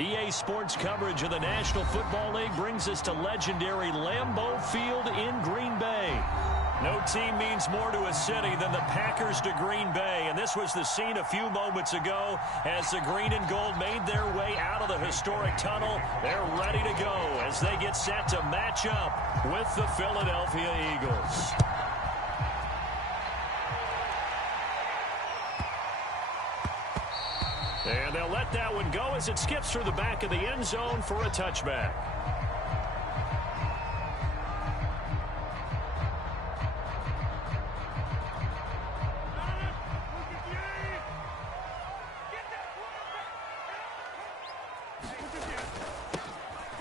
EA Sports coverage of the National Football League brings us to legendary Lambeau Field in Green Bay. No team means more to a city than the Packers to Green Bay, and this was the scene a few moments ago as the green and gold made their way out of the historic tunnel. They're ready to go as they get set to match up with the Philadelphia Eagles. And they'll let that one go as it skips through the back of the end zone for a touchback.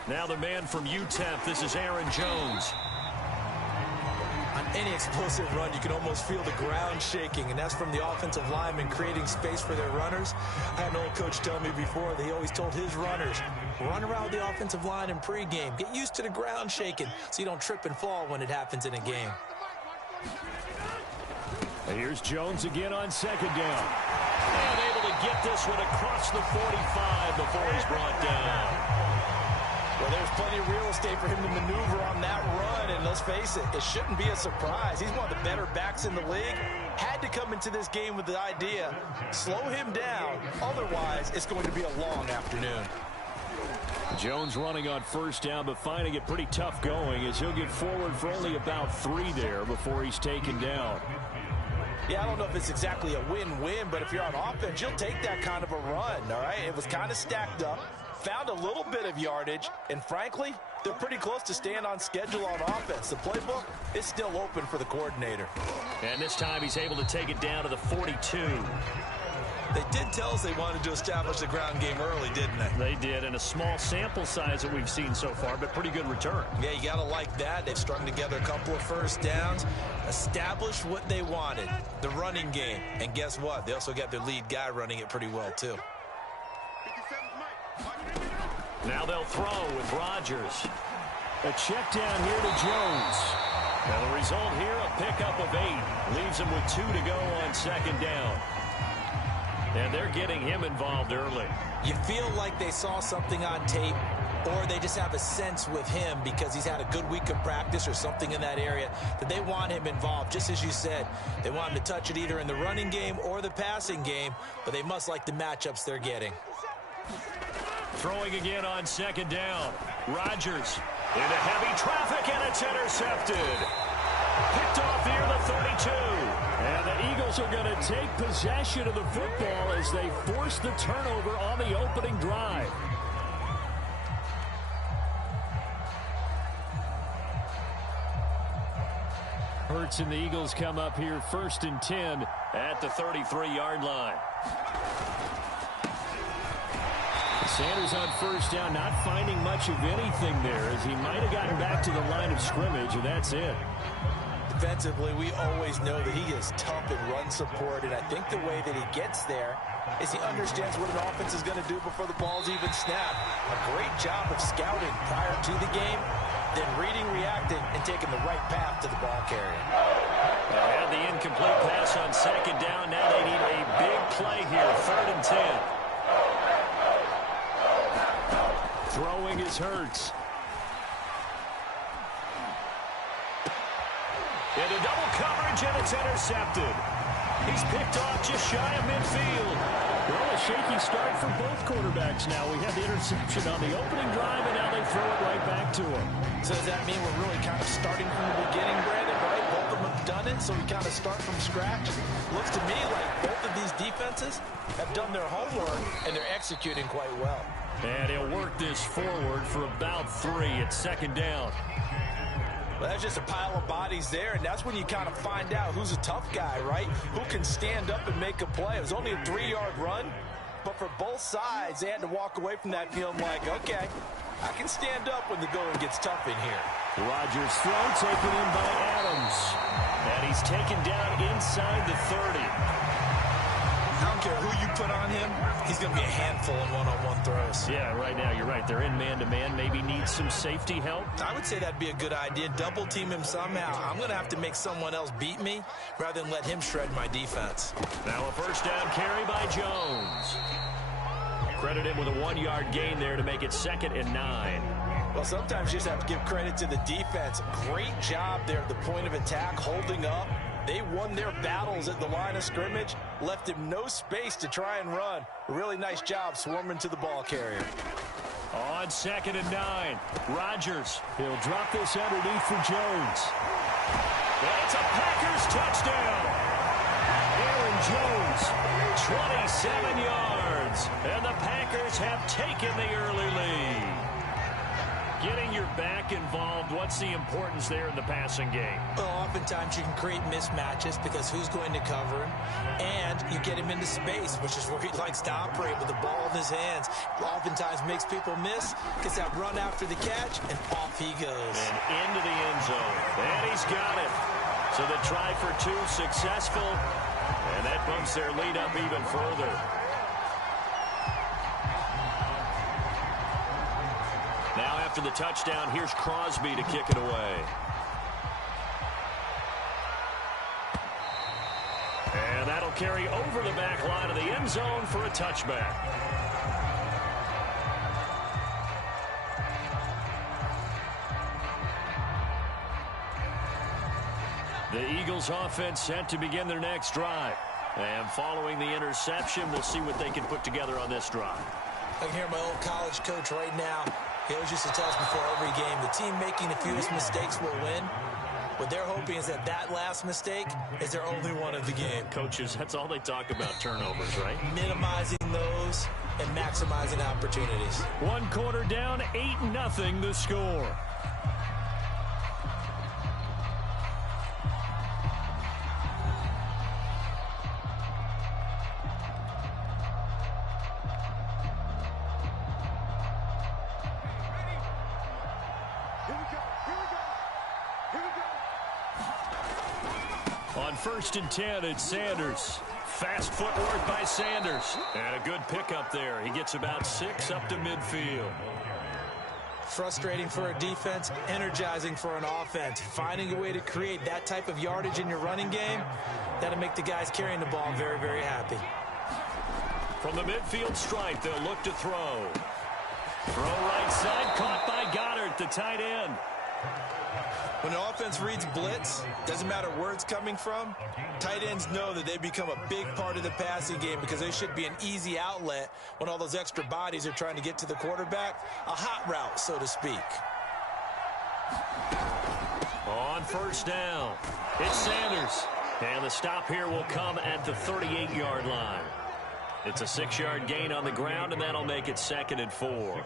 Now the man from UTEP, this is Aaron Jones. On any explosive run, you can almost feel the ground shaking, and that's from the offensive linemen creating space for their runners. I had an old coach tell me before that he always told his runners, run around the offensive line in pregame. Get used to the ground shaking so you don't trip and fall when it happens in a game. Here's Jones again on second down. And able to get this one across the 45 before he's brought down. Well, there's plenty of real estate for him to maneuver on that run, and let's face it, it shouldn't be a surprise. He's one of the better backs in the league. Had to come into this game with the idea, slow him down, otherwise it's going to be a long afternoon. Jones running on first down, but finding it pretty tough going as he'll get forward for only about 3 there before he's taken down. Yeah, I don't know if it's exactly a win-win, but if you're on offense, you'll take that kind of a run, all right? It was kind of stacked up. Found a little bit of yardage, and frankly, they're pretty close to staying on schedule on offense. The playbook is still open for the coordinator. And this time he's able to take it down to the 42. They did tell us they wanted to establish the ground game early, didn't they? They did, and a small sample size that we've seen so far, but pretty good return. Yeah, you got to like that. They've strung together a couple of first downs, established what they wanted, the running game. And guess what? They also got their lead guy running it pretty well, too. Now they'll throw with Rodgers. A check down here to Jones. And the result here, a pickup of 8. Leaves him with 2 to go on second down. And they're getting him involved early. You feel like they saw something on tape, or they just have a sense with him because he's had a good week of practice or something in that area that they want him involved. Just as you said, they want him to touch it either in the running game or the passing game, but they must like the matchups they're getting. Throwing again on second down. Rodgers into heavy traffic, and it's intercepted. Picked off near the 32. And the Eagles are going to take possession of the football as they force the turnover on the opening drive. Hurts and the Eagles come up here 1st and 10 at the 33-yard line. Sanders on first down, not finding much of anything there as he might have gotten back to the line of scrimmage, and that's it. Defensively, we always know that he is tough in run support, and I think the way that he gets there is he understands what an offense is going to do before the ball's even snapped. A great job of scouting prior to the game, then reading, reacting, and taking the right path to the ball carrier. They had the incomplete pass on second down. Now they need a big play here, 3rd and 10. Throwing is Hurts. Into double coverage, and it's intercepted. He's picked off just shy of midfield. Well, a shaky start for both quarterbacks now. We had the interception on the opening drive, and now they throw it right back to him. So does that mean we're really kind of starting from the beginning, Brandon, right? Both of them have done it, so we kind of start from scratch. Looks to me like both of these defenses have done their homework, and they're executing quite well. And he'll work this forward for about 3 at second down. Well, that's just a pile of bodies there, and that's when you kind of find out who's a tough guy, right? Who can stand up and make a play. It was only a 3-yard run, but for both sides, they had to walk away from that feeling like, okay, I can stand up when the going gets tough in here. Rodgers throw taken in by Adams. And he's taken down inside the 30. I don't care who you put on him, he's going to be a handful in one-on-one throws. Yeah, right now you're right. They're in man-to-man. Maybe needs some safety help. I would say that'd be a good idea. Double team him somehow. I'm going to have to make someone else beat me rather than let him shred my defense. Now a first down carry by Jones. Credit him with a 1-yard gain there to make it 2nd and 9. Well, sometimes you just have to give credit to the defense. Great job there at the point of attack, holding up. They won their battles at the line of scrimmage, left him no space to try and run. A really nice job swarming to the ball carrier. On 2nd and 9, Rodgers. He'll drop this underneath for Jones. That's a Packers touchdown. Aaron Jones, 27 yards. And the Packers have taken the early lead. Getting your back involved, what's the importance there in the passing game? Well, oftentimes you can create mismatches because who's going to cover him, and you get him into space, which is where he likes to operate with the ball in his hands. Oftentimes makes people miss, gets that run after the catch, and off he goes. And into the end zone. And he's got it. So the try for 2 successful, and that bumps their lead up even further. Now after the touchdown, here's Crosby to kick it away. And that'll carry over the back line of the end zone for a touchback. The Eagles offense set to begin their next drive. And following the interception, we'll see what they can put together on this drive. I can hear my old college coach right now. He always used to tell us before every game, the team making the fewest mistakes will win. What they're hoping is that that last mistake is their only one of the game. Coaches, that's all they talk about, turnovers, right? Minimizing those and maximizing opportunities. 1 quarter down, 8-0 the score. On 1st and 10, it's Sanders. Fast footwork by Sanders. And a good pickup there. He gets about 6 up to midfield. Frustrating for a defense, energizing for an offense. Finding a way to create that type of yardage in your running game, that'll make the guys carrying the ball very, very happy. From the midfield stripe, they'll look to throw. Throw right side, caught by Goddard, the tight end. When the offense reads blitz, doesn't matter where it's coming from, tight ends know that they become a big part of the passing game because they should be an easy outlet when all those extra bodies are trying to get to the quarterback. A hot route, so to speak. On 1st down, it's Sanders. And the stop here will come at the 38-yard line. It's a 6-yard gain on the ground, and that'll make it 2nd and 4.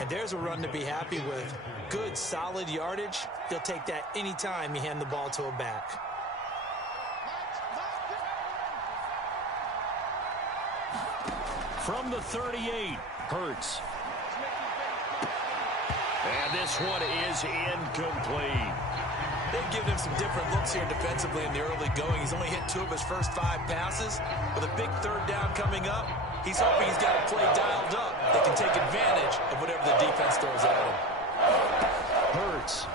And there's a run to be happy with. Good, solid yardage. They'll take that anytime you hand the ball to a back. From the 38, Hurts. And this one is incomplete. They've given him some different looks here defensively in the early going. He's only hit 2 of his first 5 passes. With a big 3rd down coming up, he's hoping he's got a play dialed up that can take advantage of whatever the defense throws at him. Hurts.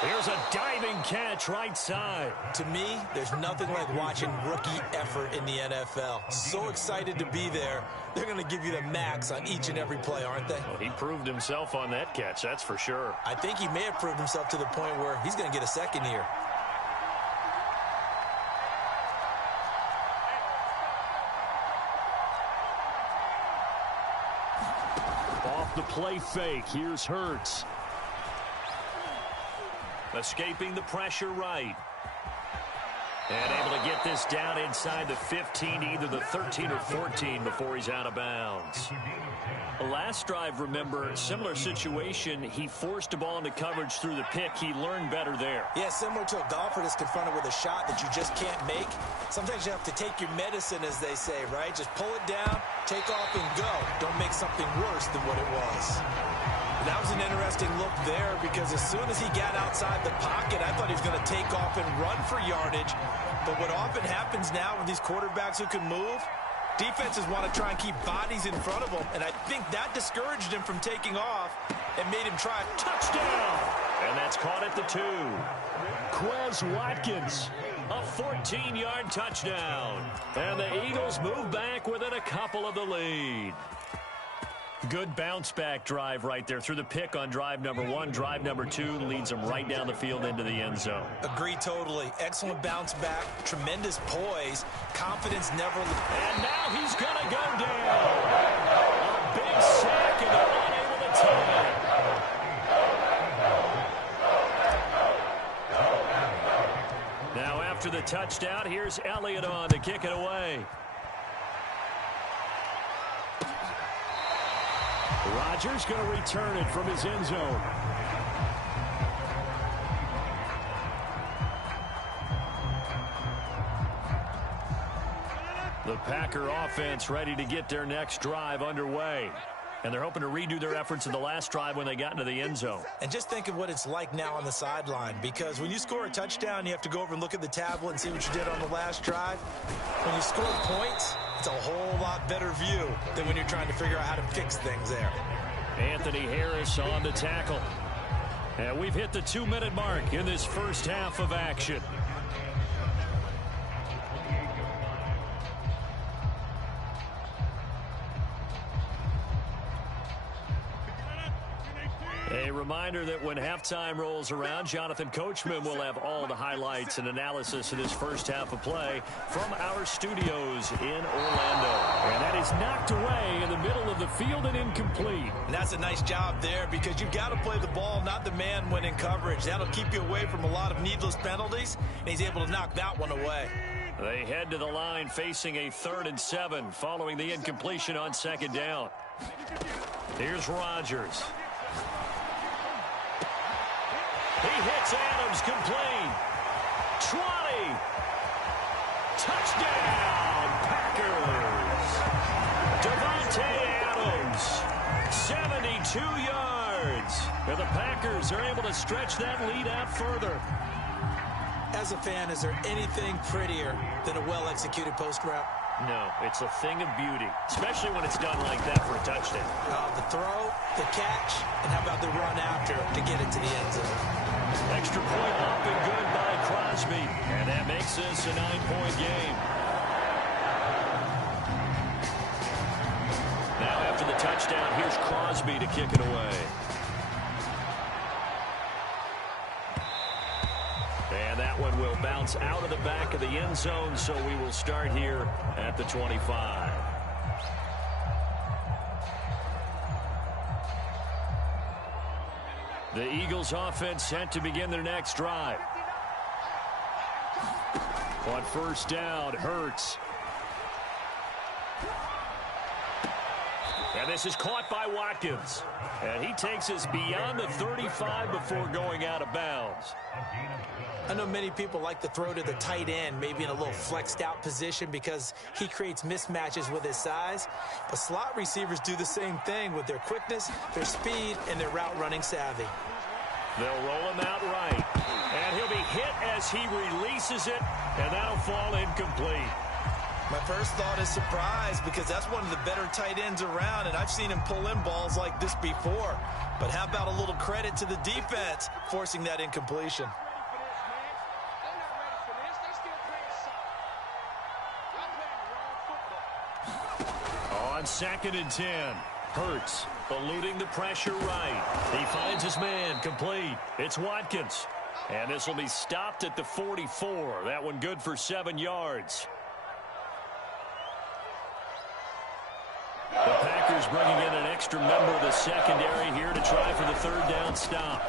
Here's a diving catch right side. To me, there's nothing like watching rookie effort in the NFL. So excited to be there. They're going to give you the max on each and every play, aren't they? Well, he proved himself on that catch, that's for sure. I think he may have proved himself to the point where he's going to get a second here. Off the play fake, here's Hurts. Escaping the pressure right. And able to get this down inside the 15, either the 13 or 14 before he's out of bounds. The last drive, remember, similar situation. He forced a ball into coverage through the pick. He learned better there. Yeah, similar to a golfer that's confronted with a shot that you just can't make. Sometimes you have to take your medicine, as they say, right? Just pull it down, take off, and go. Don't make something worse than what it was. That was an interesting look there because as soon as he got outside the pocket, I thought he was going to take off and run for yardage. But what often happens now with these quarterbacks who can move, defenses want to try and keep bodies in front of them, and I think that discouraged him from taking off and made him try. Touchdown! And that's caught at the 2. Quez Watkins A 14-yard touchdown. And the Eagles move back within a couple of the lead. Good bounce-back drive right there through the pick on drive number 1. Drive number 2 leads them right down the field into the end zone. Agree totally. Excellent bounce back, tremendous poise, confidence never... And now he's going to go down. A big sack, and they're unable to tie it. Now after the touchdown, here's Elliott on to kick it away. Rodgers going to return it from his end zone. The Packer offense ready to get their next drive underway. And they're hoping to redo their efforts in the last drive when they got into the end zone. And just think of what it's like now on the sideline, because when you score a touchdown, you have to go over and look at the tablet and see what you did on the last drive. When you score points, it's a whole lot better view than when you're trying to figure out how to fix things there. Anthony Harris on the tackle. And we've hit the 2-minute mark in this first half of action. A reminder that when halftime rolls around, Jonathan Coachman will have all the highlights and analysis of this first half of play from our studios in Orlando. And that is knocked away in the middle of the field and incomplete. And that's a nice job there, because you've got to play the ball, not the man when in coverage. That'll keep you away from a lot of needless penalties, and he's able to knock that one away. They head to the line facing a 3rd and 7 following the incompletion on 2nd down. Here's Rodgers. He hits Adams, complete. 20. Touchdown, Packers. Devontae Adams, 72 yards. And the Packers are able to stretch that lead out further. As a fan, is there anything prettier than a well-executed post route? No, it's a thing of beauty, especially when it's done like that for a touchdown. The throw, the catch, and how about the run after to get it to the end zone? Extra point up and good by Crosby. And that makes this a 9-point game. Now after the touchdown, here's Crosby to kick it away. And that one will bounce out of the back of the end zone, so we will start here at the 25. The Eagles offense set to begin their next drive. On 1st down, Hurts. And this is caught by Watkins. And he takes us beyond the 35 before going out of bounds. I know many people like to throw to the tight end, maybe in a little flexed out position, because he creates mismatches with his size. But slot receivers do the same thing with their quickness, their speed, and their route running savvy. They'll roll him out right. And he'll be hit as he releases it, and that'll fall incomplete. My first thought is surprise, because that's one of the better tight ends around, and I've seen him pull in balls like this before. But how about a little credit to the defense forcing that incompletion? On 2nd and 10, Hurts eluding the pressure right. He finds his man, complete. It's Watkins. And this will be stopped at the 44. That one good for 7 yards. The Packers bringing in an extra member of the secondary here to try for the 3rd down stop.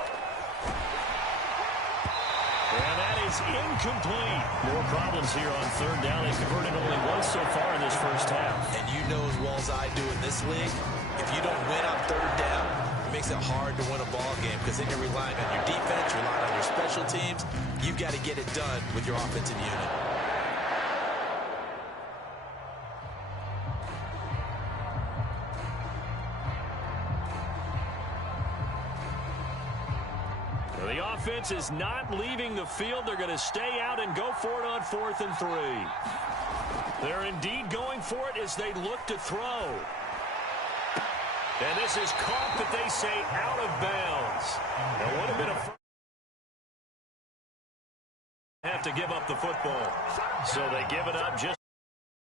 And that is incomplete. More problems here on 3rd down. They've converted only once so far in this first half. And you know as well as I do in this league, if you don't win on 3rd down, it makes it hard to win a ball game, because then you're relying on your defense, you're relying on your special teams. You've got to get it done with your offensive unit. The offense is not leaving the field. They're going to stay out and go for it on 4th and 3. They're indeed going for it as they look to throw. And this is caught, but they say out of bounds. It would have been a Have to give up the football. So they give it up just